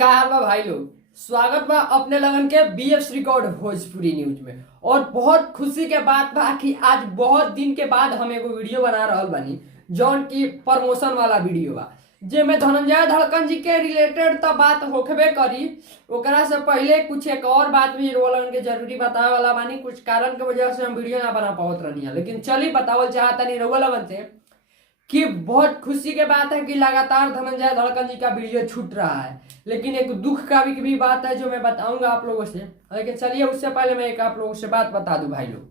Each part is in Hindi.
का हाल बा भाई लोग। स्वागत बा अपने लगन के बीएफ रिकॉर्ड भोजपुरी न्यूज में। और बहुत खुशी के बात बा कि आज बहुत दिन के बाद हम एगो वीडियो बना रहल बानी जौन की प्रमोशन वाला वीडियो बा, जेमे धनंजय धड़कन जी के रिलेटेड तो बात होखबे करी। ओकरा से पहले कुछ एक और बात भी रोलन के जरूरी बतावे वाला बानी। कुछ कारण के वजह से हम वीडियो ना बना पावत रहनी है, लेकिन चली बतावल चाहता नहीं रोला बनते कि बहुत खुशी के बात है कि लगातार धनंजय धड़कन जी का वीडियो छूट रहा है। लेकिन एक दुख का भी बात है जो मैं बताऊंगा आप लोगों से। लेकिन चलिए उससे पहले मैं एक आप लोगों से बात बता दूं भाई लोग।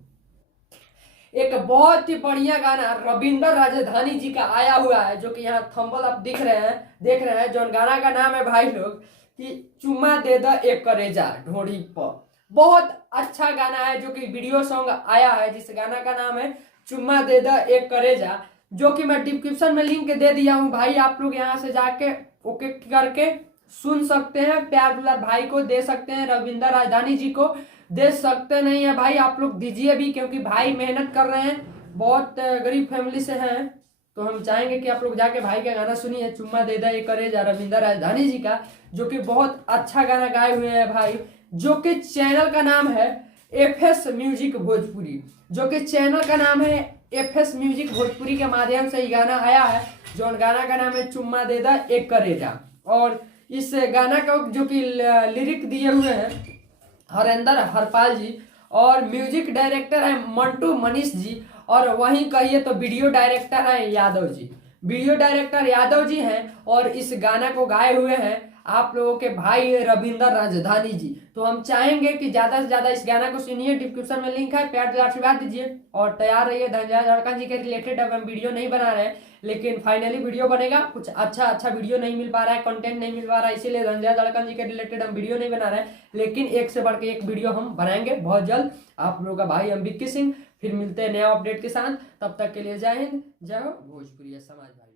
एक बहुत ही बढ़िया गाना रविंदर राजधानी जी का आया हुआ है, जो कि यहाँ थंबल आप देख रहे हैं। जो गाना का नाम है भाई लोग कि चुम्मा दे द एक करेजा ढोड़ी पर। बहुत अच्छा गाना है जो कि वीडियो सॉन्ग आया है, जिस गाना का नाम है चुम्मा दे द एक करेजा, जो कि मैं डिस्क्रिप्शन में लिंक दे दिया हूँ भाई। आप लोग यहाँ से जाके ओके करके सुन सकते हैं, प्यार दुलार भाई को दे सकते हैं, रविंदर राजधानी जी को दे सकते नहीं है भाई। आप लोग दीजिए भी, क्योंकि भाई मेहनत कर रहे हैं, बहुत गरीब फैमिली से हैं। तो हम चाहेंगे कि आप लोग जाके भाई का गाना सुनिए, चुम्मा दे दे करेजा रविंदर राजधानी जी का, जो कि बहुत अच्छा गाना गाए हुए हैं भाई। जो कि चैनल का नाम है एफएस म्यूजिक भोजपुरी, जो कि चैनल का नाम है एफएस म्यूजिक भोजपुरी के माध्यम से ये गाना आया है। जो गाना का नाम है चुम्मा दे दा एक करेजा। और इस गाना का जो कि लिरिक दिए हुए हैं हरेंद्र हरपाल जी, और म्यूजिक डायरेक्टर है मंटू मनीष जी, और वहीं कहिए तो वीडियो डायरेक्टर है यादव जी। वीडियो डायरेक्टर यादव जी हैं और इस गाना को गाए हुए हैं आप लोगों के भाई रविंदर राजधानी जी। तो हम चाहेंगे कि ज्यादा से ज्यादा इस गाना को सुनिए, डिस्क्रिप्शन में लिंक है, प्यार दिल आशीर्वाद दीजिए और तैयार रहिए। धनंजय धड़कन जी के रिलेटेड अब हम वीडियो नहीं बना रहे हैं, लेकिन फाइनली वीडियो बनेगा। कुछ अच्छा वीडियो नहीं मिल पा रहा है, कंटेंट नहीं मिल पा रहा है, इसीलिए धनंजय धड़कन जी के रिलेटेड हम वीडियो नहीं बना रहे हैं, लेकिन एक से बढ़ के एक वीडियो हम बनाएंगे बहुत जल्द। आप लोगों का भाई हम विक्की सिंह, फिर मिलते हैं नया अपडेट के साथ। तब तक के लिए जय हिंद, जय हो भोजपुरी समाज भाई।